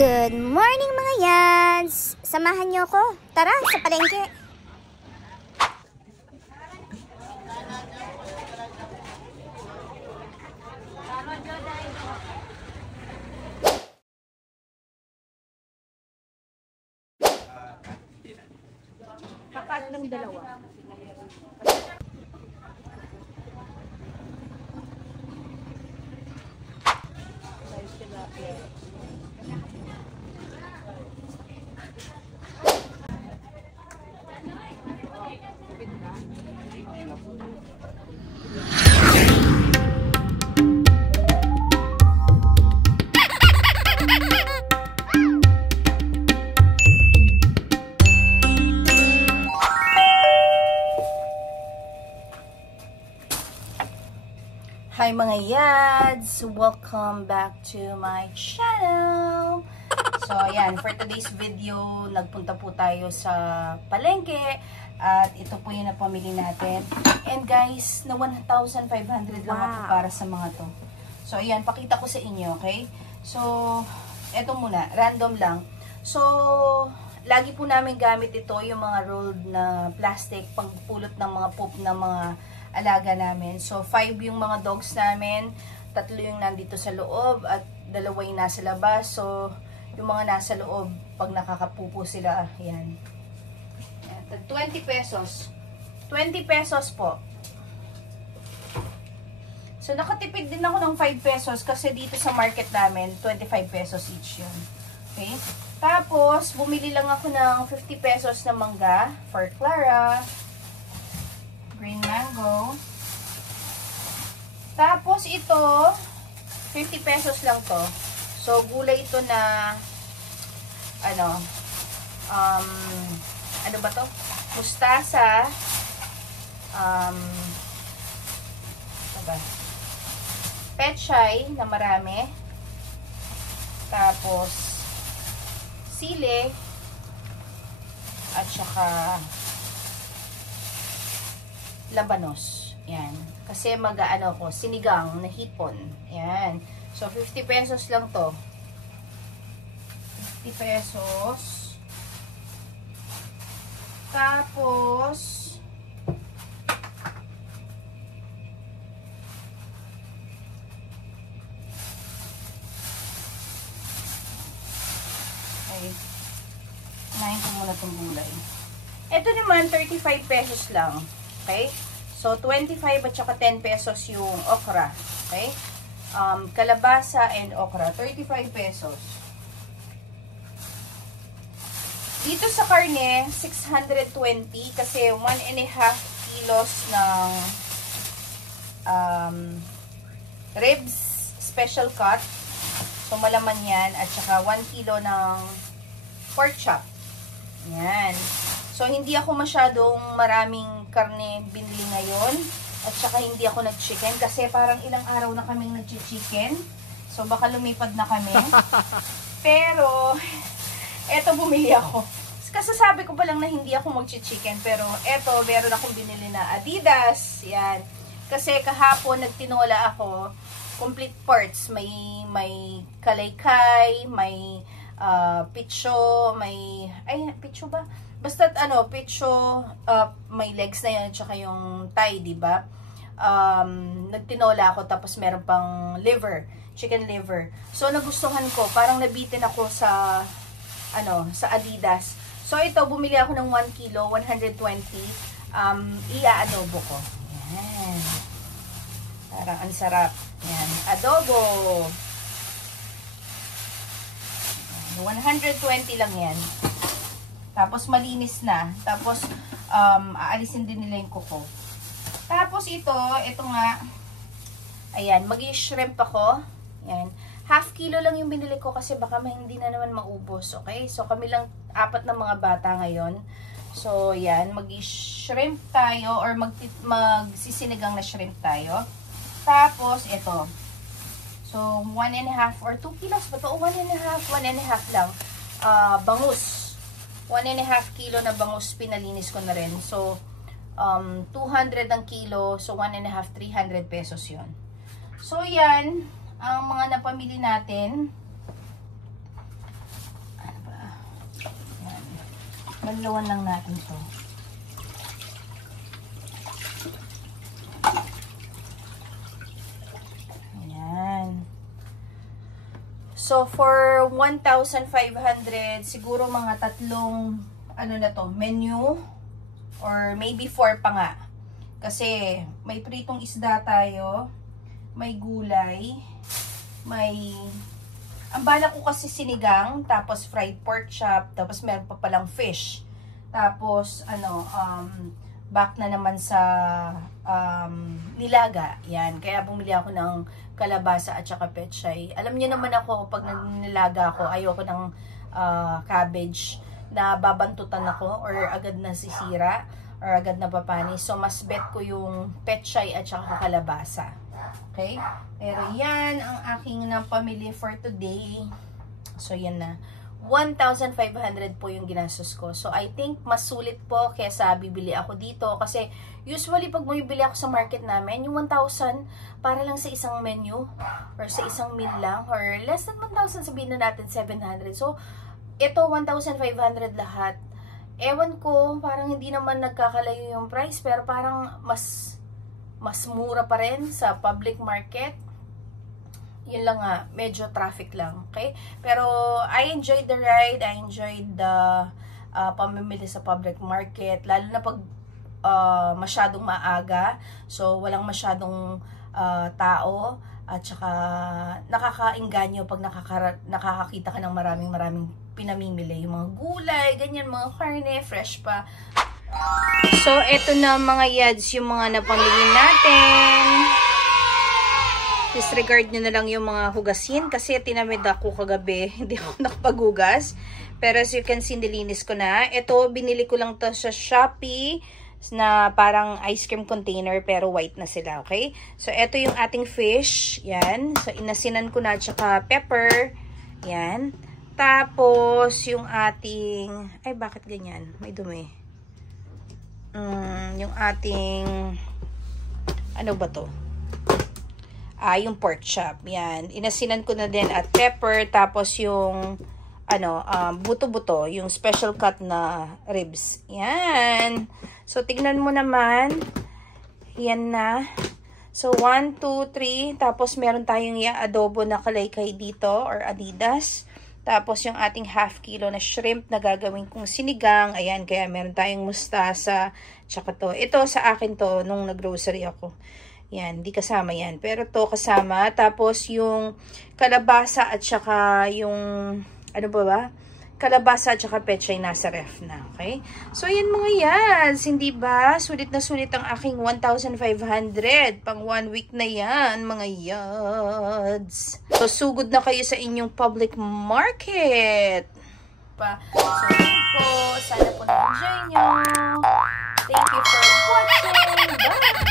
Good morning mga yads! Samahan niyo ako. Tara, sa palengke. Kapat ng dalawa. Hi mga yads! Welcome back to my channel! So ayan, for today's video, nagpunta po tayo sa palengke at ito po yung napamili natin. And guys, na 1,500 lang ako para sa mga to. So ayan, pakita ko sa inyo, okay? So, eto muna, random lang. So, lagi po namin gamit ito, yung mga rolled na plastic, pagpulot ng mga poop ng mga alaga namin. So, 5 yung mga dogs namin, 3 yung nandito sa loob, at 2 yung nasa labas. So, yung mga nasa loob, pag nakakapupo sila, ayan. 20 pesos. 20 pesos po. So, nakatipid din ako ng 5 pesos kasi dito sa market namin, 25 pesos each yun. Okay? Tapos, bumili lang ako ng 50 pesos na mangga for Clara. Green mango. Tapos ito, 50 pesos lang to. So, gulay ito na, ano ba to? Mustasa. Pechay na marami. Tapos, sili. At saka, labanos. Yan. Kasi mag-ano ko, sinigang na hipon. Yan. So, 50 pesos lang to. 50 pesos. Tapos, okay. Kunain ko muna itong gulay. Ito naman, 35 pesos lang. Okay? So, 25 at saka 10 pesos yung okra. Okay? Kalabasa and okra. 35 pesos. Dito sa karne, 620 kasi 1.5 kilos ng ribs, special cut. So, malaman yan. At saka 1 kilo ng pork chop. Yan. So, hindi ako masyadong maraming karne binili ngayon. At saka hindi ako nag-chicken kasi parang ilang araw na kaming nag-chicken. So, baka lumipad na kami. Pero, eto bumili ako. Kasi sabi ko pa lang na hindi ako mag-chicken. Pero, eto, meron akong binili na Adidas. Yan. Kasi kahapon nagtinola ako. Complete parts. May kalaykay, may pitso, may... Ay, pitso ba? Basta pitso, may legs na yun, tsaka yung thigh, diba? Nagtinola ako, tapos meron pang liver, chicken liver. So, nagustuhan ko, parang nabitin ako sa, sa Adidas. So, ito, bumili ako ng 1 kilo, 120, ia-adobo ko. Yan. Parang ang sarap. Yan, adobo. 120 lang yan. Tapos, malinis na. Tapos, aalisin din nila yung kuko. Tapos, ito nga, ayan, mag-i-shrimp ako. Ayan. Half kilo lang yung binili ko kasi baka hindi na naman maubos. Okay? So, kami lang 4 na mga bata ngayon. So, ayan, mag-i-shrimp tayo or magsisinigang na shrimp tayo. Tapos, ito. So, 1.5 or 2 kilos ba ito? 1.5 lang. Bangus. 1.5 kilo na bangus, pinalinis ko na rin. So, 200 ang kilo. So, 1.5, 300 pesos yon. So, yan. Ang mga napamili natin. Banlawan lang natin to. Ayan. So, for 1,500, siguro mga tatlong, ano na to, menu, or maybe 4 pa nga. Kasi, may pritong isda tayo, may gulay, may, ang bala ko kasi sinigang, tapos fried pork chop, tapos meron pa palang fish. Tapos, back na naman sa nilaga. Yan. Kaya bumili ako ng kalabasa at saka pechay. Alam niyo naman ako, pag nilaga ako, ayoko ng cabbage na babantutan ako or agad na sisira or agad na papanis. So, mas bet ko yung pechay at saka kalabasa. Okay? Pero yan ang aking napamili for today. So, yan na. 1,500 po yung ginastos ko. So, I think mas sulit po kesa bibili ako dito. Kasi, usually, pag bumibili ako sa market namin, yung 1,000 para lang sa isang menu or sa isang meal lang or less than 1,000, sabihin na natin 700. So, ito 1,500 lahat. Ewan ko, parang hindi naman nagkakalayo yung price pero parang mas mura pa rin sa public market. Yun lang nga, medyo traffic lang, okay? Pero I enjoyed the ride, I enjoyed the pamimili sa public market, lalo na pag masyadong maaga, so walang masyadong tao, at saka nakakainganyo pag nakakakita ka ng maraming pinamimili, yung mga gulay, ganyan, mga karne, fresh pa. So, eto na mga yads, yung mga napamili natin. Disregard nyo na lang yung mga hugasin kasi tinamid ako kagabi. Hindi ako nakapaghugas. Pero as you can see, nilinis ko na. Ito, binili ko lang to sa Shopee na parang ice cream container pero white na sila, okay? So, ito yung ating fish. Yan. So, inasinan ko na tsaka pepper. Yan. Tapos, yung ating... Ay, bakit ganyan? May dumi. Yung ating... Ano ba to? Yung pork chop. Yan. Inasinan ko na din at pepper. Tapos yung, buto-buto. Yung special cut na ribs. Yan. So, tignan mo naman. Yan na. So, 1, 2, 3. Tapos, meron tayong adobo na kalaykay dito or Adidas. Tapos, yung ating half kilo na shrimp na gagawin kong sinigang. Ayan, kaya meron tayong mustasa. Tsaka to. Ito, sa akin to, nung nag-grocery ako. Yan, di kasama yan. Pero to kasama. Tapos yung kalabasa at saka yung, ano ba? Kalabasa at saka pechay nasa ref na. Okay? So, yan mga yads. Hindi ba? Sulit na sulit ang aking 1,500. Pang 1 week na yan, mga yads. So, sugod na kayo sa inyong public market. So, yun po. Sana po na-enjoy nyo. Thank you for watching. Bye!